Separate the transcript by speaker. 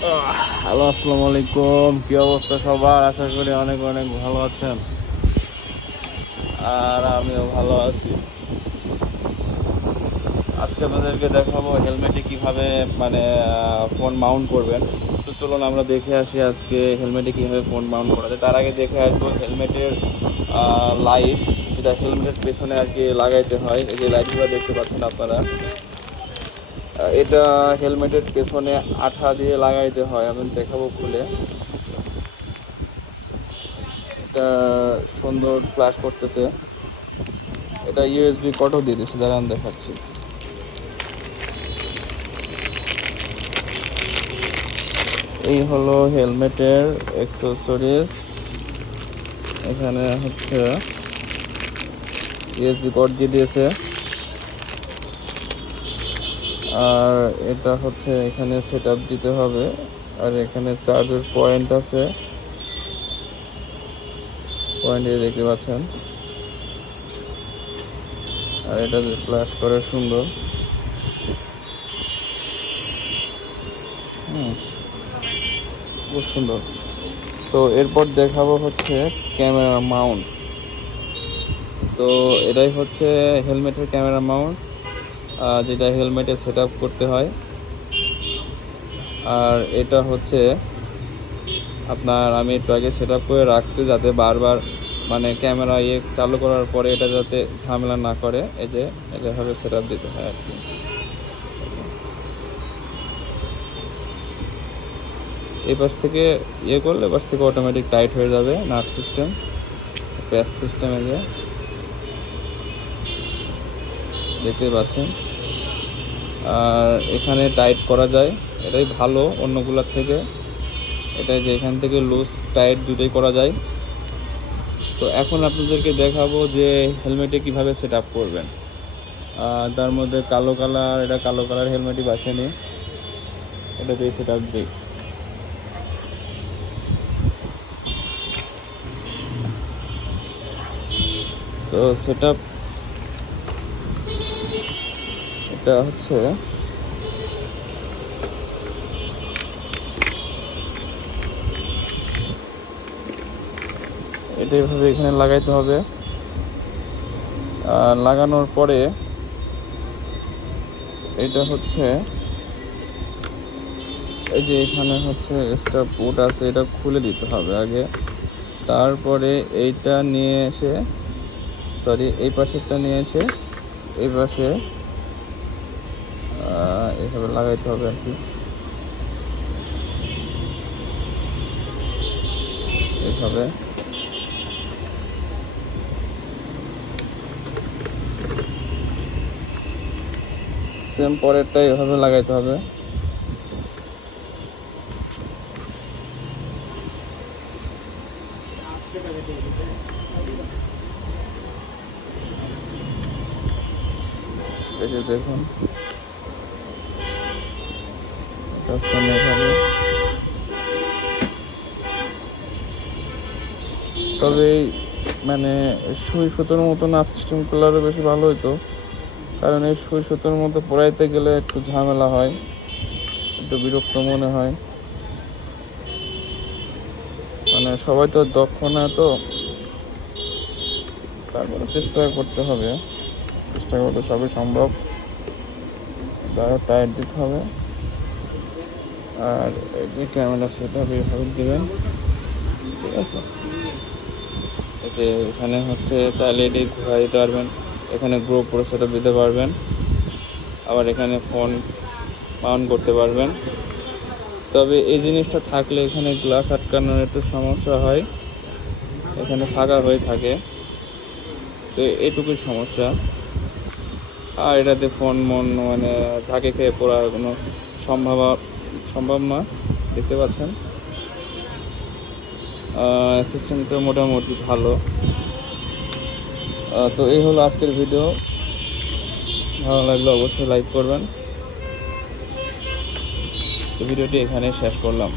Speaker 1: Hello আসসালামু আলাইকুম কি অবস্থা সবার? আশা করি অনেক অনেক ভালো আছেন। আর আমিও ভালো আছি। আজকে আপনাদেরকে দেখাবো হেলমেটে কীভাবে মানে ফোন মাউন্ট করবেন। তো চলুন আমরা দেখে আসি আজকে হেলমেটে কীভাবে ফোন মাউন্ট করা যায়। তার আগে দেখে আসব হেলমেটের লাইট যেটা হেলমেটের পেছনে আর কি লাগাইতে হয়, এই যে লাইটগুলো দেখতে পাচ্ছেন আপনারা। এটা হেলমেটের পেছনে আঠা দিয়ে লাগাইতে হয়, আমি দেখাবো খুলে। এটা সুন্দর ফ্ল্যাশ করতেছে। এটা ইউএসবি কটও দিয়ে দিচ্ছে দাঁড়ান দেখাচ্ছি। এই হলো হেলমেটের অ্যাক্সেসরিজ এখানে হচ্ছে ইউএসবি কট দিয়ে দিয়েছে। আর এটা হচ্ছে এখানে সেট দিতে হবে। আর এখানে চার্জের পয়েন্ট আছে। পয়েন্ট দেখতে পাচ্ছেন। আর এটা যে ফ্ল্যাশ করে সুন্দর। হুম, খুব সুন্দর। তো এরপর দেখাবো হচ্ছে ক্যামেরা মাউন্ট তো এটাই হচ্ছে হেলমেটের ক্যামেরা মাউন্ট যেটা হেলমেটে সেট করতে হয়। আর এটা হচ্ছে আপনার আমি একটু আগে সেট করে রাখছি যাতে বারবার মানে ক্যামেরা ইয়ে চালু করার পরে এটা যাতে ঝামেলা না করে। এই যে, এভাবে সেট দিতে হয় আর কি। এই পাশ থেকে ইয়ে করলে পাশ থেকে অটোমেটিক টাইট হয়ে যাবে নাট সিস্টেম প্যাস সিস্টেমে যে দেখতে পাচ্ছেন। এখানে টাইট করা যায়। এটাই ভালো অন্যগুলোর থেকে। এটা যে এখান থেকে লুজ টাইট দুটোই করা যায়। তো এখন আপনাদেরকে দেখাবো যে হেলমেটে কীভাবে সেট আপ করবেন তার মধ্যে কালো কালার এটা কালো কালার হেলমেটই বাছে নি এটা দিয়ে সেট আপ দিই। তো সেট আপ এটা হচ্ছে এটা এভাবে এখানে লাগাইতে হবে। আর লাগানোর পরে এটা হচ্ছে এই যে এখানে হচ্ছে এক্সট্রা পোর্ট আছে, এটা খুলে দিতে হবে আগে। তারপরে এইটা নিয়ে এসে সরি এই পাশেরটা নিয়ে এসে, এই পাশে এভাবে লাগাইতে হবে আর কি। এভাবে। সেম পরেরটা এভাবে লাগাইতে হবে। দেখুন। সেম এভাবে তবে মানে সুই সুতোর মতো না সিস্টেম করলে আরও বেশি ভালো হতো কারণ এই সুই সুতোর মতো পড়াইতে গেলে একটু ঝামেলা হয়, একটু বিরক্ত মনে হয়। মানে সবাই তো দক্ষ না তো, তারপরে চেষ্টা করতে হবে। চেষ্টা করলে সবই সম্ভব। তারা টায়ার দিতে হবে। আর যে ক্যামেরা সেট আপ এইভাবে দেবেন। ঠিক আছে? যে এখানে হচ্ছে চাইলে এটি ঘুরাই দিতে পারবেন। এখানে গ্রো পুরো সেট দিতে পারবেন। আবার এখানে ফোন মাউন্ট করতে পারবেন। তবে এই জিনিসটা থাকলে এখানে গ্লাস আটকানোর একটু সমস্যা হয়। এখানে ফাঁকা হয়ে থাকে। তো এটুকুই সমস্যা। আর এটাতে ফোন মন মানে ঝাঁকে খেয়ে পড়ার কোনো সম্ভাব সম্ভব না, দেখতে পাচ্ছেন। সিস্টেমটা মোটামুটি ভালো। তো এই হলো আজকের ভিডিও ভালো লাগলে অবশ্যই লাইক করবেন। ভিডিওটি এখানে শেষ করলাম।